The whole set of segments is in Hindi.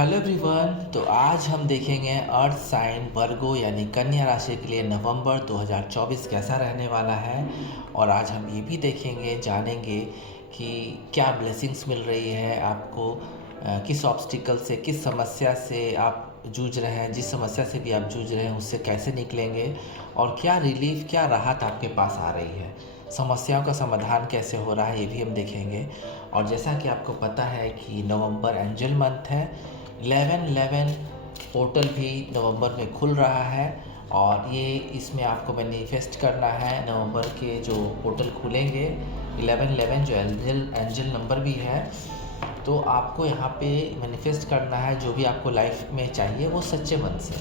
Hello everyone. तो आज हम देखेंगे अर्थ साइन वर्गो यानी कन्या राशि के लिए नवंबर 2024 कैसा रहने वाला है। और आज हम ये भी देखेंगे जानेंगे कि क्या ब्लेसिंग्स मिल रही है आपको, किस ऑब्स्टिकल से किस समस्या से आप जूझ रहे हैं, जिस समस्या से भी आप जूझ रहे हैं उससे कैसे निकलेंगे और क्या रिलीफ क्या राहत आपके पास आ रही है, समस्याओं का समाधान कैसे हो रहा है ये भी हम देखेंगे। और जैसा कि आपको पता है कि नवंबर एंजल मंथ है, 11/11 पोर्टल भी नवंबर में खुल रहा है और ये इसमें आपको मैनिफेस्ट करना है। नवंबर के जो पोर्टल खुलेंगे 11/11 जो एंजल नंबर भी है, तो आपको यहाँ पे मैनिफेस्ट करना है जो भी आपको लाइफ में चाहिए वो सच्चे मन से।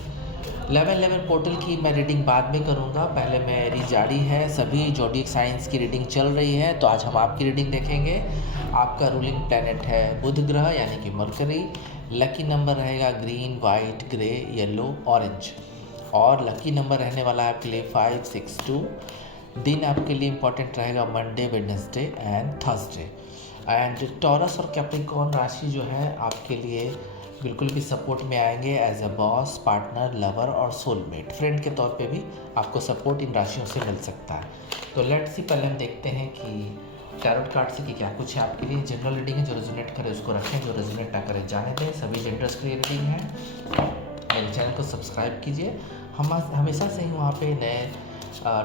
11/11 पोर्टल की मैं रीडिंग बाद में करूँगा, पहले मेरी जारी है, सभी जोडिक साइंस की रीडिंग चल रही है। तो आज हम आपकी रीडिंग देखेंगे। आपका रूलिंग प्लैनेट है बुध ग्रह यानी कि मरकरी। लकी नंबर रहेगा green, white, grey, yellow, orange. और लकी नंबर रहने वाला है आपके लिए 5, 6, 2। दिन आपके लिए इम्पॉर्टेंट रहेगा Monday, Wednesday and Thursday. And taurus और कैप्रिकॉर्न राशि जो है आपके लिए बिल्कुल भी सपोर्ट में आएंगे as a boss, partner, lover और सोलमेट, फ्रेंड के तौर पे भी आपको सपोर्ट इन राशियों से मिल सकता है। तो लेट्स सी, पहले हम देखते हैं कि टैरोट कार्ड से कि क्या कुछ है आपके लिए। जनरल रीडिंग है, जो रेजोनेट करे उसको रखें, जो रेजोनेट ना करे जाने दें। सभी जेंडर्स के लिए रीडिंग है। मेरे चैनल को सब्सक्राइब कीजिए, हम हमेशा से ही वहाँ पे नए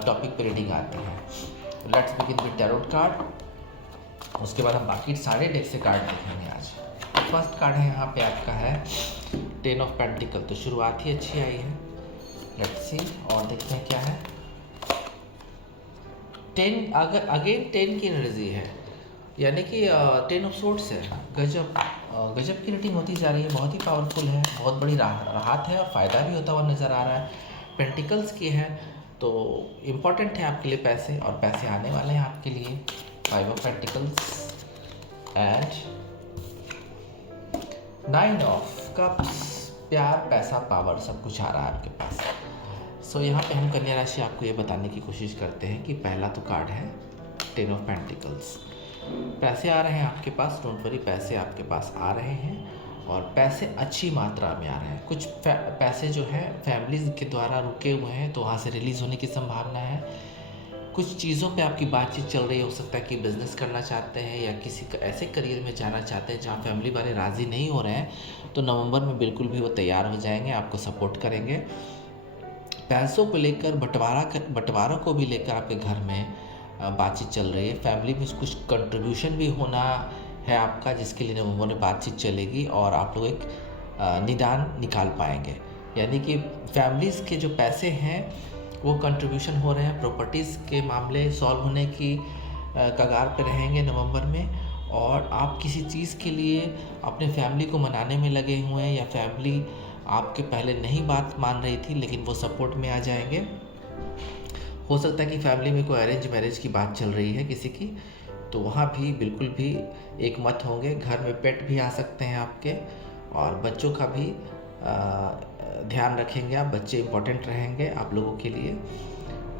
टॉपिक पे रीडिंग आते हैं। Let's begin with tarot card, उसके बाद हम बाकी सारे डेक से कार्ड देखेंगे आज। फर्स्ट कार्ड है यहाँ पे आपका है 10 ऑफ पेंटिकल, तो शुरुआत ही अच्छी आई है। लेट्स सी और देखते हैं क्या है। 10 अगेन 10 की एनर्जी है, यानी कि 10 ऑफ सोर्ड्स है। गजब की रीडिंग होती जा रही है, बहुत ही पावरफुल है, बहुत बड़ी राहत है और फ़ायदा भी होता हुआ नज़र आ रहा है। पेंटिकल्स की है तो इम्पॉर्टेंट है आपके लिए पैसे, और पैसे आने वाले हैं आपके लिए। 5 of pentacles and 9 of cups, प्यार, पैसा, पावर, सब कुछ आ रहा है आपके पास। सो यहाँ पे हम कन्या राशि आपको ये बताने की कोशिश करते हैं कि पहला तो कार्ड है 10 ऑफ पेंटिकल्स। पैसे आ रहे हैं आपके पास, डोंट वरी, पैसे आपके पास आ रहे हैं और पैसे अच्छी मात्रा में आ रहे हैं। कुछ पैसे जो है फैमिलीज के द्वारा रुके हुए हैं तो वहाँ से रिलीज़ होने की संभावना है। कुछ चीज़ों पे आपकी बातचीत चल रही है, हो सकता है कि बिज़नेस करना चाहते हैं या किसी ऐसे करियर में जाना चाहते हैं जहाँ फैमिली वाले राज़ी नहीं हो रहे हैं, तो नवंबर में बिल्कुल भी वो तैयार हो जाएंगे, आपको सपोर्ट करेंगे। पैसों को लेकर बंटवारा को भी लेकर आपके घर में बातचीत चल रही है। फैमिली में कुछ कंट्रीब्यूशन भी होना है आपका, जिसके लिए नवंबर में बातचीत चलेगी और आप लोग एक निदान निकाल पाएंगे। यानी कि फैमिलीज़ के जो पैसे हैं वो कंट्रीब्यूशन हो रहे हैं, प्रॉपर्टीज़ के मामले सॉल्व होने की कगार पे रहेंगे नवंबर में। और आप किसी चीज़ के लिए अपने फैमिली को मनाने में लगे हुए हैं, या फैमिली आपके पहले नहीं बात मान रही थी लेकिन वो सपोर्ट में आ जाएंगे। हो सकता है कि फैमिली में कोई अरेंज मैरिज की बात चल रही है किसी की, तो वहाँ भी बिल्कुल भी एक मत होंगे। घर में पेट भी आ सकते हैं आपके, और बच्चों का भी ध्यान रखेंगे आप, बच्चे इंपॉर्टेंट रहेंगे आप लोगों के लिए।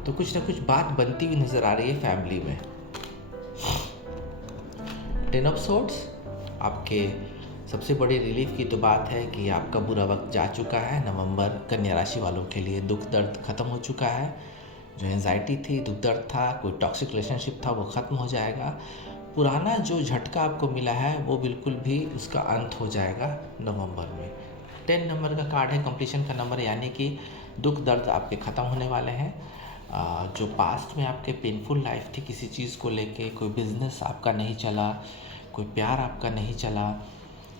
तो कुछ ना कुछ बात बनती हुई नज़र आ रही है फैमिली में। 10 ऑफ सोर्ड्स, आपके सबसे बड़ी रिलीफ की तो बात है कि आपका बुरा वक्त जा चुका है। नवंबर कन्या राशि वालों के लिए दुख दर्द ख़त्म हो चुका है। जो एंजाइटी थी, दुख दर्द था, कोई टॉक्सिक रिलेशनशिप था, वो ख़त्म हो जाएगा। पुराना जो झटका आपको मिला है वो बिल्कुल भी उसका अंत हो जाएगा नवंबर में। 10 नंबर का कार्ड है, कंप्लीशन का नंबर, यानी कि दुख दर्द आपके ख़त्म होने वाले हैं। जो पास्ट में आपके पेनफुल लाइफ थी किसी चीज़ को लेके, कोई बिज़नेस आपका नहीं चला, कोई प्यार आपका नहीं चला,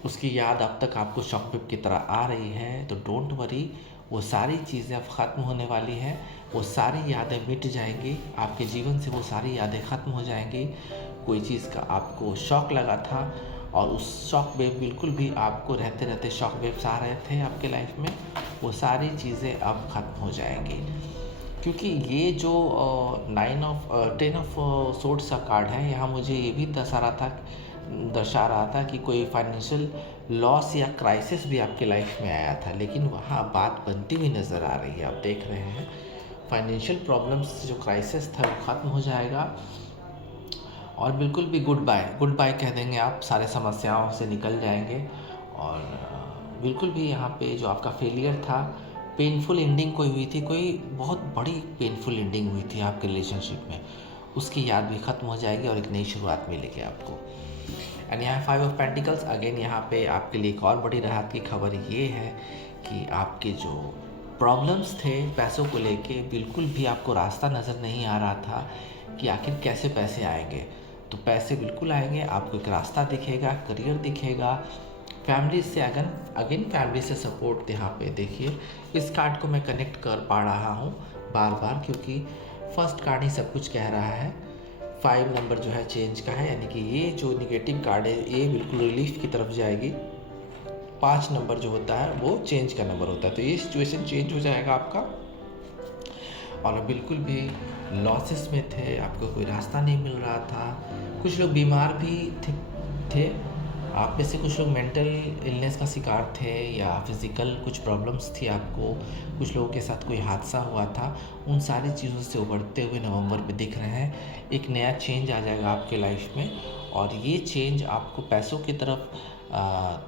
उसकी याद अब तक आपको शॉक वेव की तरह आ रही है, तो डोंट वरी, वो सारी चीज़ें अब ख़त्म होने वाली हैं। वो सारी यादें मिट जाएंगी आपके जीवन से, वो सारी यादें ख़त्म हो जाएंगी। कोई चीज़ का आपको शॉक लगा था और उस शॉक वेव बिल्कुल भी आपको रहते रहते शॉक वेव्स आ रहे थे आपके लाइफ में, वो सारी चीज़ें अब ख़त्म हो जाएंगी। क्योंकि ये जो 10 ऑफ सोर्ड्स का कार्ड है, यहाँ मुझे ये भी दर्शा रहा था कि कोई फाइनेंशियल लॉस या क्राइसिस भी आपके लाइफ में आया था, लेकिन वहाँ बात बनती हुई नज़र आ रही है। आप देख रहे हैं फाइनेंशियल प्रॉब्लम्स, जो क्राइसिस था वो ख़त्म हो जाएगा और बिल्कुल भी गुड बाय कह देंगे आप, सारे समस्याओं से निकल जाएंगे और बिल्कुल भी यहाँ पे जो आपका फेलियर था, पेनफुल एंडिंग कोई हुई थी, कोई बहुत बड़ी पेनफुल एंडिंग हुई थी आपके रिलेशनशिप में, उसकी याद भी ख़त्म हो जाएगी और एक नई शुरुआत मिलेगी आपको। एंड यहाँ 5 ऑफ पेंटिकल्स अगेन, यहाँ पे आपके लिए एक और बड़ी राहत की खबर ये है कि आपके जो प्रॉब्लम्स थे पैसों को लेके, बिल्कुल भी आपको रास्ता नज़र नहीं आ रहा था कि आखिर कैसे पैसे आएंगे। तो पैसे बिल्कुल आएंगे, आपको एक रास्ता दिखेगा, करियर दिखेगा, फैमिली से अगेन फैमिली से सपोर्ट यहाँ पे देखिए। इस कार्ड को मैं कनेक्ट कर पा रहा हूँ बार बार, क्योंकि फर्स्ट कार्ड ही सब कुछ कह रहा है। 5 नंबर जो है चेंज का है, यानी कि ये जो निगेटिव कार्ड है ये बिल्कुल रिलीफ की तरफ जाएगी। 5 नंबर जो होता है वो चेंज का नंबर होता है, तो ये सिचुएशन चेंज हो जाएगा आपका। और बिल्कुल भी लॉसेस में थे, आपको कोई रास्ता नहीं मिल रहा था, कुछ लोग बीमार भी थे। आप में से कुछ लोग मेंटल इलनेस का शिकार थे या फिज़िकल कुछ प्रॉब्लम्स थी आपको, कुछ लोगों के साथ कोई हादसा हुआ था, उन सारी चीज़ों से उभरते हुए नवंबर में दिख रहे हैं। एक नया चेंज आ जाएगा आपके लाइफ में, और ये चेंज आपको पैसों की तरफ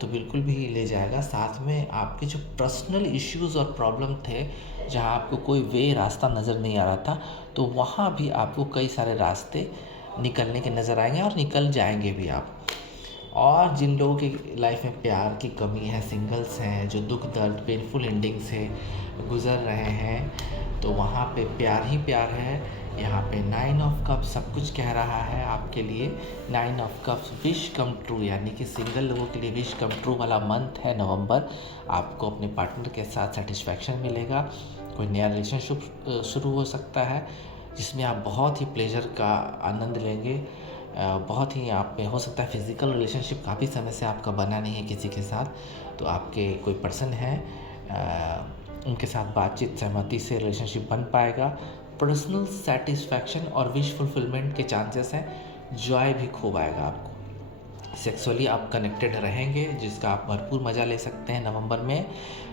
तो बिल्कुल भी ले जाएगा, साथ में आपके जो पर्सनल इश्यूज़ और प्रॉब्लम थे, जहाँ आपको कोई वे रास्ता नज़र नहीं आ रहा था, तो वहाँ भी आपको कई सारे रास्ते निकलने के नज़र आएंगे और निकल जाएंगे भी आप। और जिन लोगों की लाइफ में प्यार की कमी है, सिंगल्स हैं, जो दुख दर्द पेनफुल एंडिंग से गुज़र रहे हैं, तो वहाँ पे प्यार ही प्यार है। यहाँ पे 9 ऑफ कप्स सब कुछ कह रहा है आपके लिए। 9 of cups wish come true, यानी कि सिंगल लोगों के लिए विश कम ट्रू वाला मंथ है नवंबर। आपको अपने पार्टनर के साथ सेटिस्फैक्शन मिलेगा, कोई नया रिलेशनशिप शुरू हो सकता है जिसमें आप बहुत ही प्लेजर का आनंद लेंगे। बहुत ही आप में हो सकता है फिज़िकल रिलेशनशिप काफ़ी समय से आपका बना नहीं है किसी के साथ, तो आपके कोई पर्सन है, उनके साथ बातचीत सहमति से रिलेशनशिप बन पाएगा। पर्सनल सेटिस्फैक्शन और विश फुलफिलमेंट के चांसेस हैं, जॉय भी खूब आएगा आपको। सेक्सुअली आप कनेक्टेड रहेंगे, जिसका आप भरपूर मज़ा ले सकते हैं नवंबर में।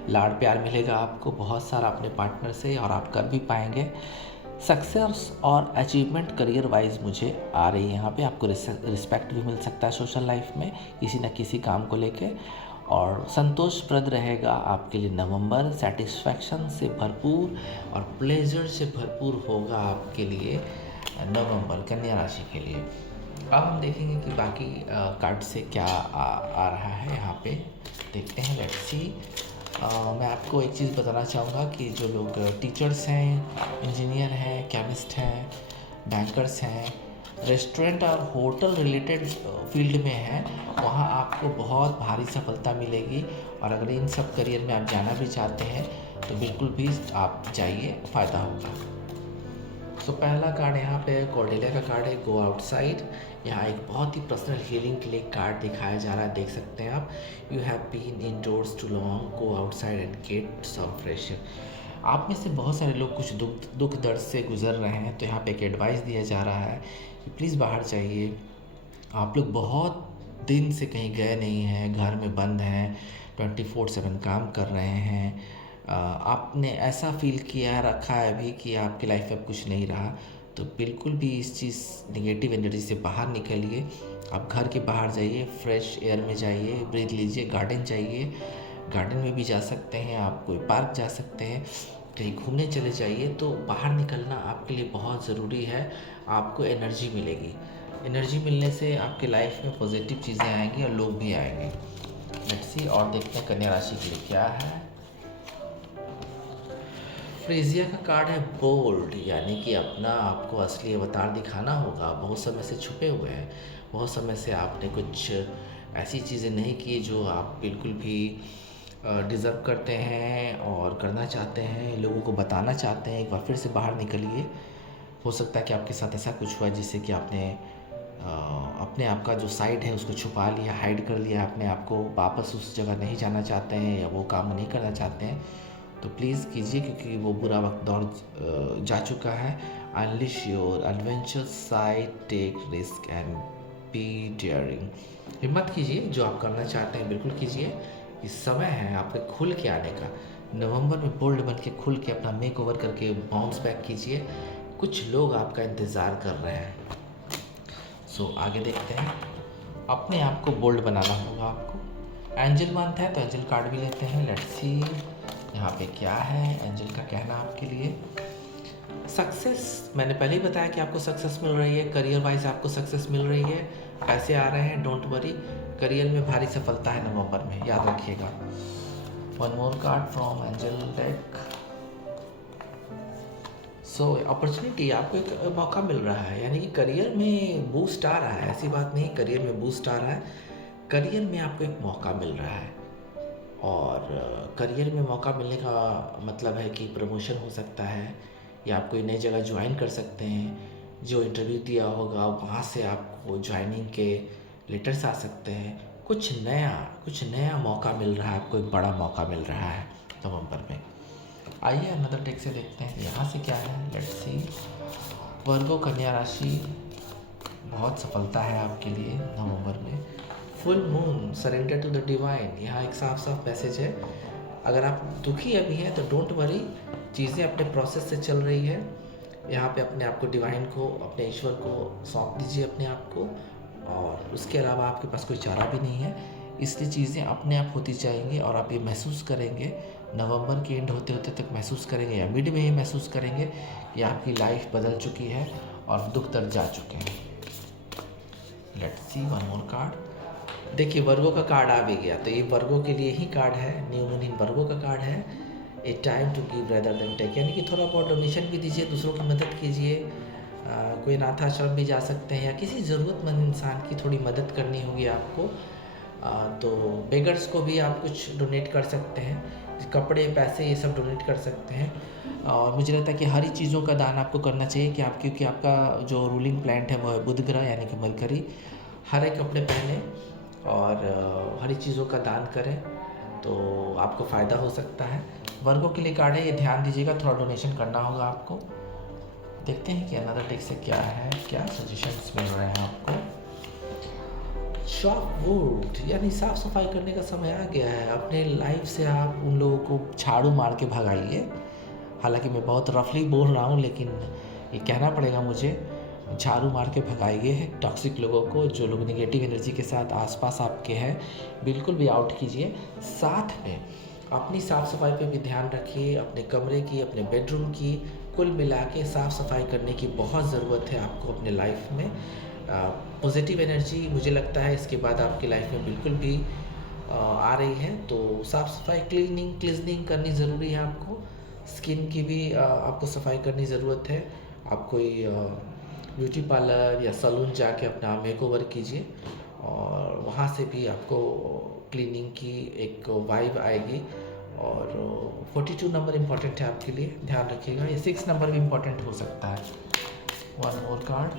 लाड़ प्यार मिलेगा आपको बहुत सारा अपने पार्टनर से, और आप कर भी पाएंगे। सक्सेस और अचीवमेंट करियर वाइज मुझे आ रही है यहाँ पे। आपको रिस्पेक्ट भी मिल सकता है सोशल लाइफ में किसी न किसी काम को लेके, और संतोषप्रद रहेगा आपके लिए नवंबर। सेटिस्फैक्शन से भरपूर और प्लेजर से भरपूर होगा आपके लिए नवंबर कन्या राशि के लिए। अब हम देखेंगे कि बाकी कार्ड से क्या आ रहा है यहाँ पे, देखते हैं, लेट्स सी। मैं आपको एक चीज़ बताना चाहूँगा कि जो लोग टीचर्स हैं, इंजीनियर हैं, केमिस्ट हैं, बैंकर्स हैं, रेस्टोरेंट और होटल रिलेटेड फील्ड में हैं, वहाँ आपको बहुत भारी सफलता मिलेगी। और अगर इन सब करियर में आप जाना भी चाहते हैं तो बिल्कुल भी आप जाइए, फ़ायदा होगा। सो पहला कार्ड यहाँ पे कॉर्डेलिया का कार्ड है, गो आउटसाइड। यहाँ एक बहुत ही पर्सनल हीलिंग के लिए कार्ड दिखाया जा रहा है, देख सकते हैं आप। You have been indoors too long, go outside and get some fresh air. आप में से बहुत सारे लोग कुछ दुख दर्द से गुजर रहे हैं, तो यहाँ पे एक एडवाइस दिया जा रहा है कि प्लीज़ बाहर जाइए। आप लोग बहुत दिन से कहीं गए नहीं हैं, घर में बंद हैं, 24/7 काम कर रहे हैं। आपने ऐसा फील किया रखा है अभी कि आपकी लाइफ में अब कुछ नहीं रहा, तो बिल्कुल भी इस चीज़ नेगेटिव एनर्जी से बाहर निकलिए। आप घर के बाहर जाइए, फ्रेश एयर में जाइए, ब्रीथ लीजिए, गार्डन जाइए, गार्डन में भी जा सकते हैं आप, कोई पार्क जा सकते हैं, कहीं घूमने चले जाइए। तो बाहर निकलना आपके लिए बहुत ज़रूरी है, आपको एनर्जी मिलेगी। एनर्जी मिलने से आपके लाइफ में पॉजिटिव चीज़ें आएंगी और लोग भी आएंगे। लेट्स सी, और देखते हैं कन्या राशि के लिए क्या है। फ्रेजिया का कार्ड है बोल्ड, यानी कि अपना आपको असली अवतार दिखाना होगा। बहुत समय से छुपे हुए हैं, बहुत समय से आपने कुछ ऐसी चीज़ें नहीं की जो आप बिल्कुल भी डिज़र्व करते हैं और करना चाहते हैं, लोगों को बताना चाहते हैं। एक बार फिर से बाहर निकलिए। हो सकता है कि आपके साथ ऐसा कुछ हुआ जिससे कि आपने अपने आप का जो साइड है उसको छुपा लिया, हाइड कर लिया, अपने आप को वापस उस जगह नहीं जाना चाहते हैं या वो काम नहीं करना चाहते हैं, तो प्लीज़ कीजिए, क्योंकि वो बुरा वक्त दौर जा चुका है। Unleash your adventure side, take risk and be daring. हिम्मत कीजिए, जो आप करना चाहते हैं बिल्कुल कीजिए। इस समय है आप पे खुल के आने का। नवंबर में बोल्ड बन के खुल के अपना मेक ओवर करके बाउंस बैक कीजिए। कुछ लोग आपका इंतज़ार कर रहे हैं। सो आगे देखते हैं। अपने आप को बोल्ड बनाना होगा आपको। एंजल मंथ है तो एंजल कार्ड भी लेते हैं। लेट्स सी यहाँ पे क्या है एंजल का कहना आपके लिए। सक्सेस, मैंने पहले ही बताया कि आपको सक्सेस मिल रही है, करियर वाइज आपको सक्सेस मिल रही है, पैसे आ रहे हैं, डोंट वरी। करियर में भारी सफलता है नवंबर में, याद रखिएगा। One more card from angel deck. So opportunity, आपको एक मौका मिल रहा है, यानी कि करियर में बूस्ट आ रहा है, ऐसी बात नहीं करियर में बूस्ट आ रहा है, करियर में आपको एक मौका मिल रहा है। और करियर में मौका मिलने का मतलब है कि प्रमोशन हो सकता है, या आप कोई नई जगह ज्वाइन कर सकते हैं। जो इंटरव्यू दिया होगा वहाँ से आपको ज्वाइनिंग के लेटर्स आ सकते हैं। कुछ नया मौका मिल रहा है आपको, एक बड़ा मौका मिल रहा है नवंबर में। आइए अनदर टेक से देखते हैं यहाँ से क्या है। Let's see. वर्गो कन्या राशि, बहुत सफलता है आपके लिए नवंबर में। Full moon, surrender to the divine, यहाँ एक साफ साफ मैसेज है। अगर आप दुखी अभी हैं तो डोंट वरी, चीज़ें अपने प्रोसेस से चल रही है। यहाँ पे अपने आप को डिवाइन को, अपने ईश्वर को सौंप दीजिए अपने आप को, और उसके अलावा आपके पास कोई चारा भी नहीं है। इसलिए चीज़ें अपने आप होती जाएंगी और आप ये महसूस करेंगे, नवंबर के एंड होते होते तक महसूस करेंगे या मिड में ही महसूस करेंगे कि आपकी लाइफ बदल चुकी है और दुख तक जा चुके हैं। Let's see one more card. देखिए वर्गो का कार्ड आ भी गया, तो ये वर्गो के लिए ही कार्ड है, न्यू मून इन वर्गो का कार्ड है। A time to give rather than take, यानी कि थोड़ा बहुत डोनेशन भी दीजिए, दूसरों की मदद कीजिए। कोई अनाथ आश्रम भी जा सकते हैं, या किसी ज़रूरतमंद इंसान की थोड़ी मदद करनी होगी आपको। तो बेगर्स को भी आप कुछ डोनेट कर सकते हैं, कपड़े पैसे ये सब डोनेट कर सकते हैं। और मुझे लगता है कि हरी चीज़ों का दान आपको करना चाहिए, कि आप, क्योंकि आपका जो रूलिंग प्लैनेट है वो है बुध ग्रह यानी कि मरकरी। हरे कपड़े पहने और हरी चीज़ों का दान करें तो आपको फ़ायदा हो सकता है। वर्गों के लिए कार्ड है, ये ध्यान दीजिएगा, थोड़ा डोनेशन करना होगा आपको। देखते हैं कि अनदर टेक से क्या है, क्या सजेशंस मिल रहे हैं आपको। शॉप वुड, यानी साफ़ सफाई करने का समय आ गया है। अपने लाइफ से आप उन लोगों को झाड़ू मार के भगाइए। हालांकि मैं बहुत रफली बोल रहा हूँ, लेकिन ये कहना पड़ेगा मुझे, झाड़ू मार के भगाइए टॉक्सिक लोगों को। जो लोग नेगेटिव एनर्जी के साथ आसपास आपके हैं, बिल्कुल भी आउट कीजिए। साथ में अपनी साफ़ सफाई पे भी ध्यान रखिए, अपने कमरे की, अपने बेडरूम की, कुल मिला के साफ़ सफाई करने की बहुत ज़रूरत है आपको अपने लाइफ में। पॉजिटिव एनर्जी मुझे लगता है इसके बाद आपकी लाइफ में बिल्कुल भी आ रही है। तो साफ़ सफाई, क्लीजनिंग करनी ज़रूरी है आपको। स्किन की भी आपको सफाई करनी ज़रूरत है। आप कोई ब्यूटी पार्लर या सैलून जाके अपना मेकओवर कीजिए, और वहाँ से भी आपको क्लीनिंग की एक वाइब आएगी। और 42 नंबर इम्पॉर्टेंट है आपके लिए, ध्यान रखिएगा। ये 6 नंबर भी इम्पॉर्टेंट हो सकता है। One more card,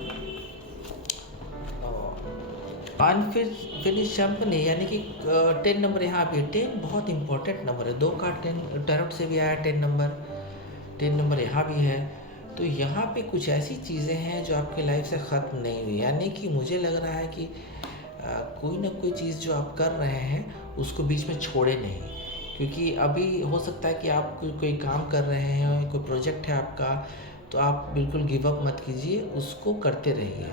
unfinished company, यानी कि 10 नंबर यहाँ भी। 10 बहुत इंपॉर्टेंट नंबर है, 2 कार्ड 10 टैरोट से भी आया 10 नंबर, 10 नंबर यहाँ भी है। तो यहाँ पे कुछ ऐसी चीज़ें हैं जो आपकी लाइफ से ख़त्म नहीं हुई, यानी कि मुझे लग रहा है कि कोई ना कोई चीज़ जो आप कर रहे हैं उसको बीच में छोड़े नहीं। क्योंकि अभी हो सकता है कि आप कोई काम कर रहे हैं, कोई प्रोजेक्ट है आपका, तो आप बिल्कुल गिव अप मत कीजिए, उसको करते रहिए।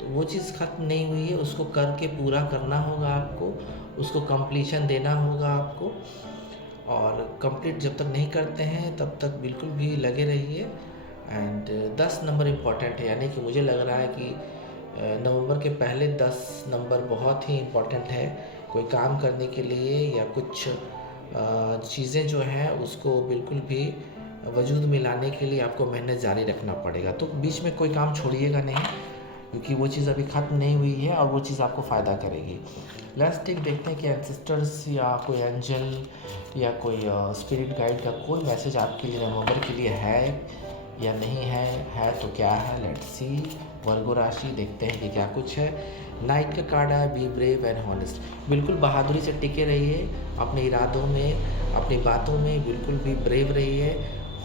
तो वो चीज़ ख़त्म नहीं हुई है, उसको करके पूरा करना होगा आपको, उसको कंप्लीशन देना होगा आपको। और कंप्लीट जब तक नहीं करते हैं तब तक बिल्कुल भी लगे रहिए। एंड 10 नंबर इम्पॉर्टेंट है, यानी कि मुझे लग रहा है कि नवंबर के पहले 10 नंबर बहुत ही इम्पॉर्टेंट है कोई काम करने के लिए, या कुछ चीज़ें जो हैं उसको बिल्कुल भी वजूद में लाने के लिए आपको मेहनत जारी रखना पड़ेगा। तो बीच में कोई काम छोड़िएगा नहीं, क्योंकि वो चीज़ अभी ख़त्म नहीं हुई है और वो चीज़ आपको फ़ायदा करेगी। लास्ट टेक देखते हैं कि एंसेस्टर्स या कोई एंजल या कोई स्पिरिट गाइड का कोई मैसेज आपके लिए नवंबर के लिए है या नहीं है तो क्या है। Let's see. वर्गो राशि, देखते हैं कि क्या कुछ है। नाइट का कार्ड है, बी ब्रेव एंड हॉनेस्ट, बिल्कुल बहादुरी से टिके रहिए अपने इरादों में, अपनी बातों में बिल्कुल भी ब्रेव रहिए।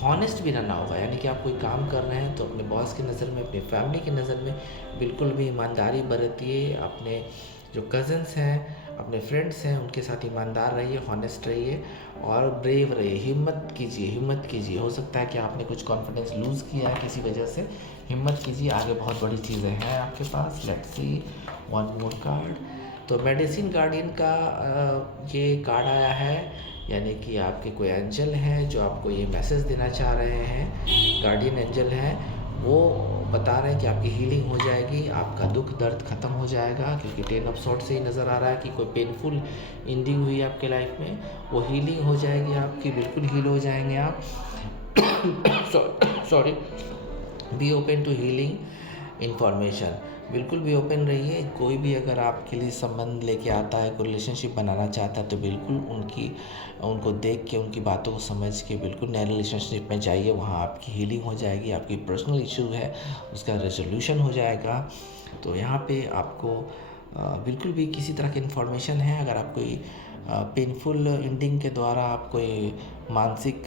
हॉनेस्ट भी रहना होगा, यानी कि आप कोई काम कर रहे हैं तो अपने बॉस की नज़र में, अपनी फैमिली की नज़र में बिल्कुल भी ईमानदारी बरतिए। अपने जो कज़न्स हैं, अपने फ्रेंड्स हैं, उनके साथ ईमानदार रहिए, हॉनेस्ट रहिए और ब्रेव रहिए। हिम्मत कीजिए। हो सकता है कि आपने कुछ कॉन्फिडेंस लूज़ किया है किसी वजह से, हिम्मत कीजिए, आगे बहुत बड़ी चीज़ें हैं आपके पास। Let's see one more card. तो मेडिसिन गार्डियन का ये कार्ड आया है, यानी कि आपके कोई एंजल हैं जो आपको ये मैसेज देना चाह रहे हैं, गार्डियन एंजल हैं, वो बता रहे हैं कि आपकी हीलिंग हो जाएगी, आपका दुख दर्द ख़त्म हो जाएगा, क्योंकि 10 ऑफ सॉर्ड से ही नज़र आ रहा है कि कोई पेनफुल एंडिंग हुई है आपके लाइफ में, वो हीलिंग हो जाएगी आपकी, बिल्कुल हील हो जाएंगे आप। Sorry, be open to healing information, बिल्कुल भी ओपन रहिए। कोई भी अगर आपके लिए संबंध लेके आता है, कोई रिलेशनशिप बनाना चाहता है, तो बिल्कुल उनको देख के, उनकी बातों को समझ के बिल्कुल नए रिलेशनशिप में जाइए। वहाँ आपकी हीलिंग हो जाएगी, आपकी पर्सनल इशू है उसका रेजोल्यूशन हो जाएगा। तो यहाँ पे आपको बिल्कुल भी किसी तरह की इन्फॉर्मेशन है, अगर आप कोई पेनफुल एंडिंग के द्वारा आप कोई मानसिक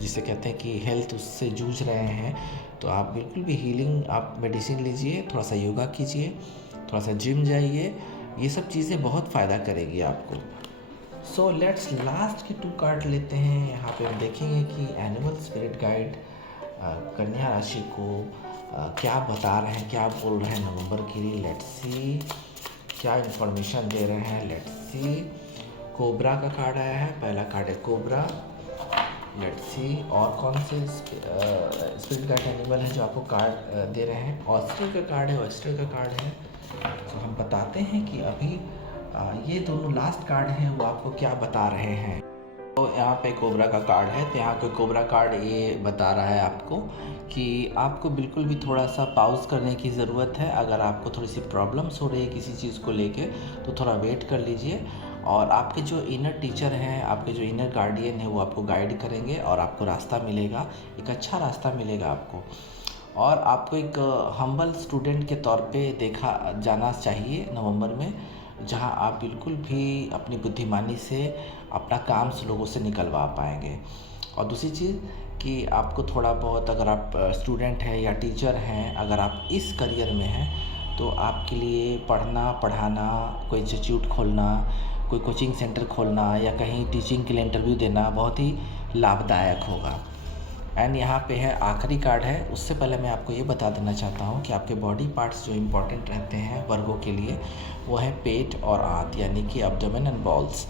जिसे कहते हैं कि हेल्थ उससे जूझ रहे हैं, तो आप बिल्कुल भी हीलिंग, आप मेडिसिन लीजिए, थोड़ा सा योगा कीजिए, थोड़ा सा जिम जाइए, ये सब चीज़ें बहुत फ़ायदा करेगी आपको। सो लेट्स लास्ट के 2 कार्ड लेते हैं। यहाँ पे हम देखेंगे कि एनिमल स्पिरिट गाइड कन्या राशि को क्या बता रहे हैं, क्या बोल रहे हैं नवंबर के लिए। लेट्स सी क्या इन्फॉर्मेशन दे रहे हैं। लेट्स सी, कोबरा का कार्ड आया है, पहला कार्ड है कोबरा। लेट्स सी और कौन से स्पिरिट गाइड एनिमल है जो आपको कार्ड दे रहे हैं। ऑस्ट्रिच का कार्ड है, ऑस्ट्रिच का कार्ड है। तो हम बताते हैं कि अभी ये दोनों लास्ट कार्ड हैं वो आपको क्या बता रहे हैं। तो यहाँ पे कोबरा का कार्ड है, तो यहाँ पे कोबरा कार्ड ये बता रहा है आपको कि आपको बिल्कुल भी थोड़ा सा पॉज करने की ज़रूरत है। अगर आपको थोड़ी सी प्रॉब्लम्स हो रही है किसी चीज़ को लेके, तो थोड़ा वेट कर लीजिए, और आपके जो इनर टीचर हैं, आपके जो इनर गार्डियन है, वो आपको गाइड करेंगे और आपको रास्ता मिलेगा, एक अच्छा रास्ता मिलेगा आपको। और आपको एक हम्बल स्टूडेंट के तौर पे देखा जाना चाहिए नवंबर में, जहां आप बिल्कुल भी अपनी बुद्धिमानी से अपना काम लोगों से निकलवा पाएंगे। और दूसरी चीज़ कि आपको थोड़ा बहुत, अगर आप स्टूडेंट हैं या टीचर हैं, अगर आप इस करियर में हैं, तो आपके लिए पढ़ना, पढ़ाना, कोई इंस्टीट्यूट खोलना, कोई कोचिंग सेंटर खोलना या कहीं टीचिंग के लिए इंटरव्यू देना बहुत ही लाभदायक होगा। एंड यहाँ पे है आखिरी कार्ड है। उससे पहले मैं आपको ये बता देना चाहता हूँ कि आपके बॉडी पार्ट्स जो इम्पोर्टेंट रहते हैं वर्गों के लिए, वो है पेट और आंत, यानी कि एब्डोमेन एंड बॉल्स।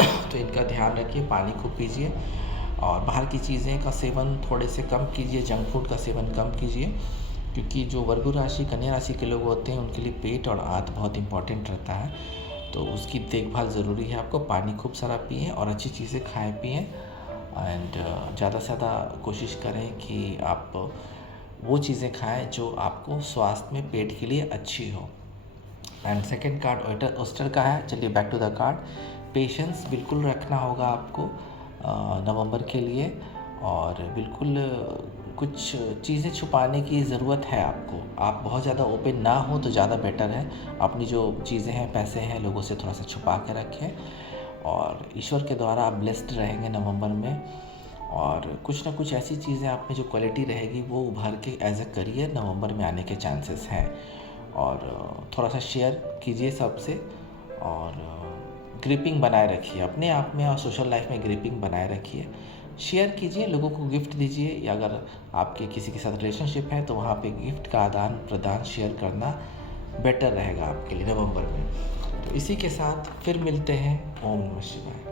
तो इनका ध्यान रखिए, पानी खूब पीजिए, और बाहर की चीज़ें का सेवन थोड़े से कम कीजिए, जंक फूड का सेवन कम कीजिए, क्योंकि जो वर्गो राशि, कन्या राशि के लोग होते हैं, उनके लिए पेट और आंत बहुत इंपॉर्टेंट रहता है, तो उसकी देखभाल ज़रूरी है। आपको पानी खूब सारा पिएँ और अच्छी चीज़ें खाएँ पिएँ, एंड ज़्यादा से ज़्यादा कोशिश करें कि आप वो चीज़ें खाएं जो आपको स्वास्थ्य में, पेट के लिए अच्छी हो। एंड सेकंड कार्ड ओस्टर का है। चलिए back to the card. Patience बिल्कुल रखना होगा आपको नवंबर के लिए, और बिल्कुल कुछ चीज़ें छुपाने की ज़रूरत है आपको। आप बहुत ज़्यादा ओपन ना हो तो ज़्यादा बेटर है। अपनी जो चीज़ें हैं, पैसे हैं, लोगों से थोड़ा सा छुपा के रखें, और ईश्वर के द्वारा आप ब्लेस्ड रहेंगे नवंबर में। और कुछ ना कुछ ऐसी चीज़ें आप में जो क्वालिटी रहेगी, वो उभर के एज ए करियर नवंबर में आने के चांसेस हैं। और थोड़ा सा शेयर कीजिए सबसे, और ग्रिपिंग बनाए रखिए अपने आप में, और सोशल लाइफ में ग्रिपिंग बनाए रखिए। शेयर कीजिए, लोगों को गिफ्ट दीजिए, या अगर आपके किसी के साथ रिलेशनशिप है तो वहाँ पे गिफ्ट का आदान प्रदान, शेयर करना बेटर रहेगा आपके लिए नवंबर में। तो इसी के साथ फिर मिलते हैं। ओम नमः शिवाय।